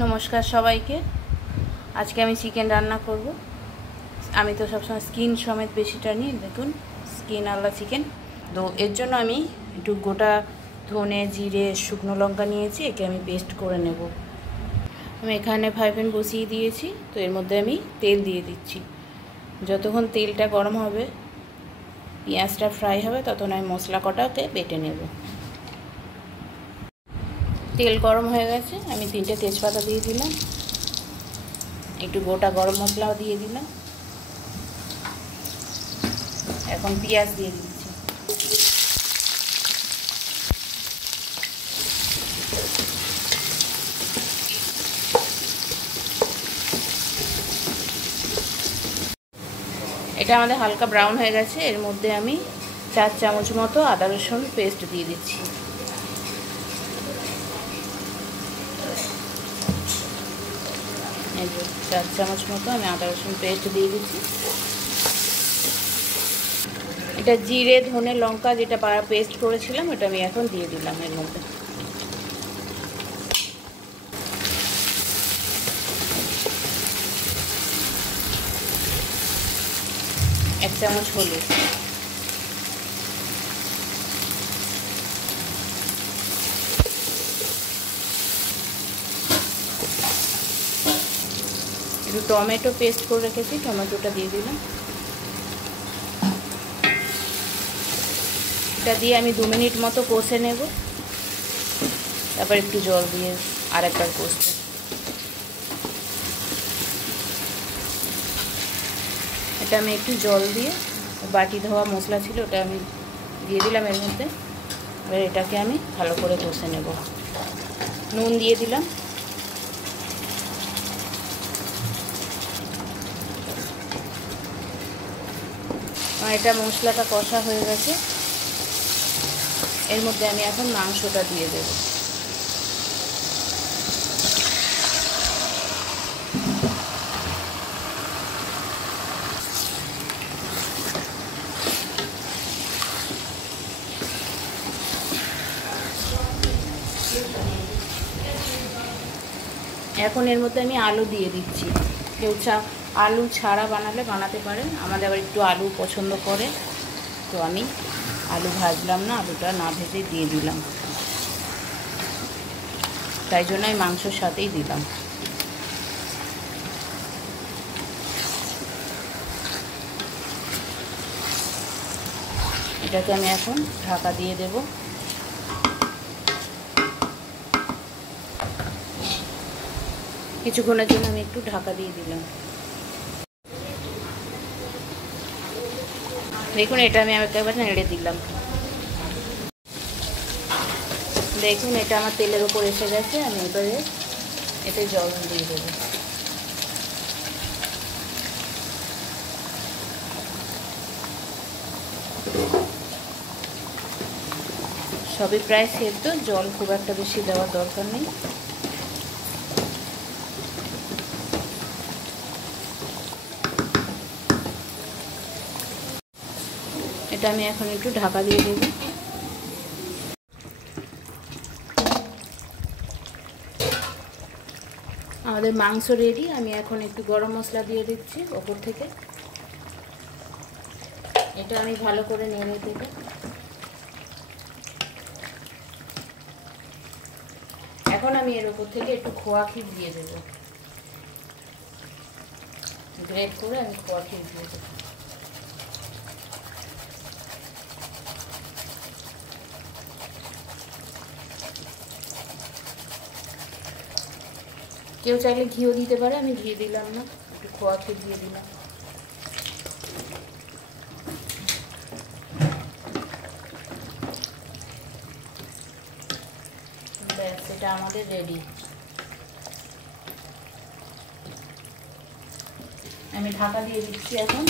নমস্কার সবাইকে। আজকে আমি চিকেন রান্না করব। আমি তো সবসময় স্কিন সমেত বেশিটা নিই, দেখুন স্কিন আলা চিকেন। তো এর জন্য আমি একটু গোটা ধনে, জিরে, শুকনো লঙ্কা নিয়েছি, একে আমি পেস্ট করে নেব। আমি এখানে ফ্রাই প্যান বসিয়ে দিয়েছি, তো এর মধ্যে আমি তেল দিয়ে দিচ্ছি। যতক্ষণ তেলটা গরম হবে, পেঁয়াজটা ফ্রাই হবে, ততক্ষণ আমি মশলা কটাকে বেটে নেব। তেল গরম হয়ে গেছে, আমি 3টে তেজপাতা দিয়ে দিলাম, একটু গোটা গরম মশলাও দিয়ে দিলাম। এখন পেঁয়াজ দিয়ে দিচ্ছি। এটা আমাদের হালকা ব্রাউন হয়ে গেছে। এর মধ্যে আমি 4 চামচ মতো আদা রসুন পেস্ট দিয়ে দিচ্ছি। এই যে 4 চামচ মতো আমি আদা রসুন পেস্ট দিয়ে দিচ্ছি। এটা জিরে, ধনে, লঙ্কা যেটা পেস্ট করেছিলাম, এটা আমি এখন দিয়ে দিলাম এর মধ্যে। এক চামচ হলুদ, একটু টমেটো পেস্ট করে রেখেছি, টমেটোটা দিয়ে দিলাম। এটা দিয়ে আমি 2 মিনিট মতো কষে নেব, তারপর একটু জল দিয়ে আরেকবার কষবো। এটা আমি একটু জল দিয়ে, বাটি ধোয়া মশলা ছিল ওটা আমি দিয়ে দিলাম এর মধ্যে। এবার এটাকে আমি ভালো করে কষে নেব। নুন দিয়ে দিলাম। এটা মশলাটা কষা হয়ে গেছে, এর মধ্যে আমি এখন মাংসটা দিয়ে দেব। এখন এর মধ্যে আমি আলু দিয়ে দিচ্ছি। কেউ আলু ছাড়া বানাতে পারেন, আমাদের আবার একটু আলু পছন্দ করে, তো আমি আলু ভাজলাম না, আলুটা না ভেজে দিয়ে দিলাম, তাই জন্য আমি মাংসর সাথেই দিলাম। এটাকে আমি এখন ঢাকা দিয়ে দেব। কিছুক্ষণের জন্য আমি একটু ঢাকা দিয়ে দিলাম। দেখুন এটা আমি একেবারে নেড়ে দিলাম। দেখুন এটা আমার তেলের উপর এসে গেছে, আমি এবারে এতে জল দিয়ে দেবো। সবই প্রায় সেদ্ধ, জল খুব একটা বেশি দেওয়ার দরকার নেই। এটা আমি এখন একটু ঢাকা দিয়ে দেব। আমাদের মাংস রেডি। আমি এখন একটু গরম মশলা দিয়ে দিচ্ছি ওপর থেকে। এটা আমি ভালো করে নেড়ে দেব। এখন আমি এর ওপর থেকে একটু খোয়া ক্ষীর দিয়ে দেব, গ্রেট করে আমি খোয়া ক্ষীর দিয়ে দেব। কেউ চাইলে ঘিও দিতে পারে, আমি ঘি দিলাম না, একটু খোয়া ক্ষীর দিয়ে দিলাম। ব্যাস, এটা আমাদের রেডি। আমি ঢাকা দিয়ে দিচ্ছি এখন।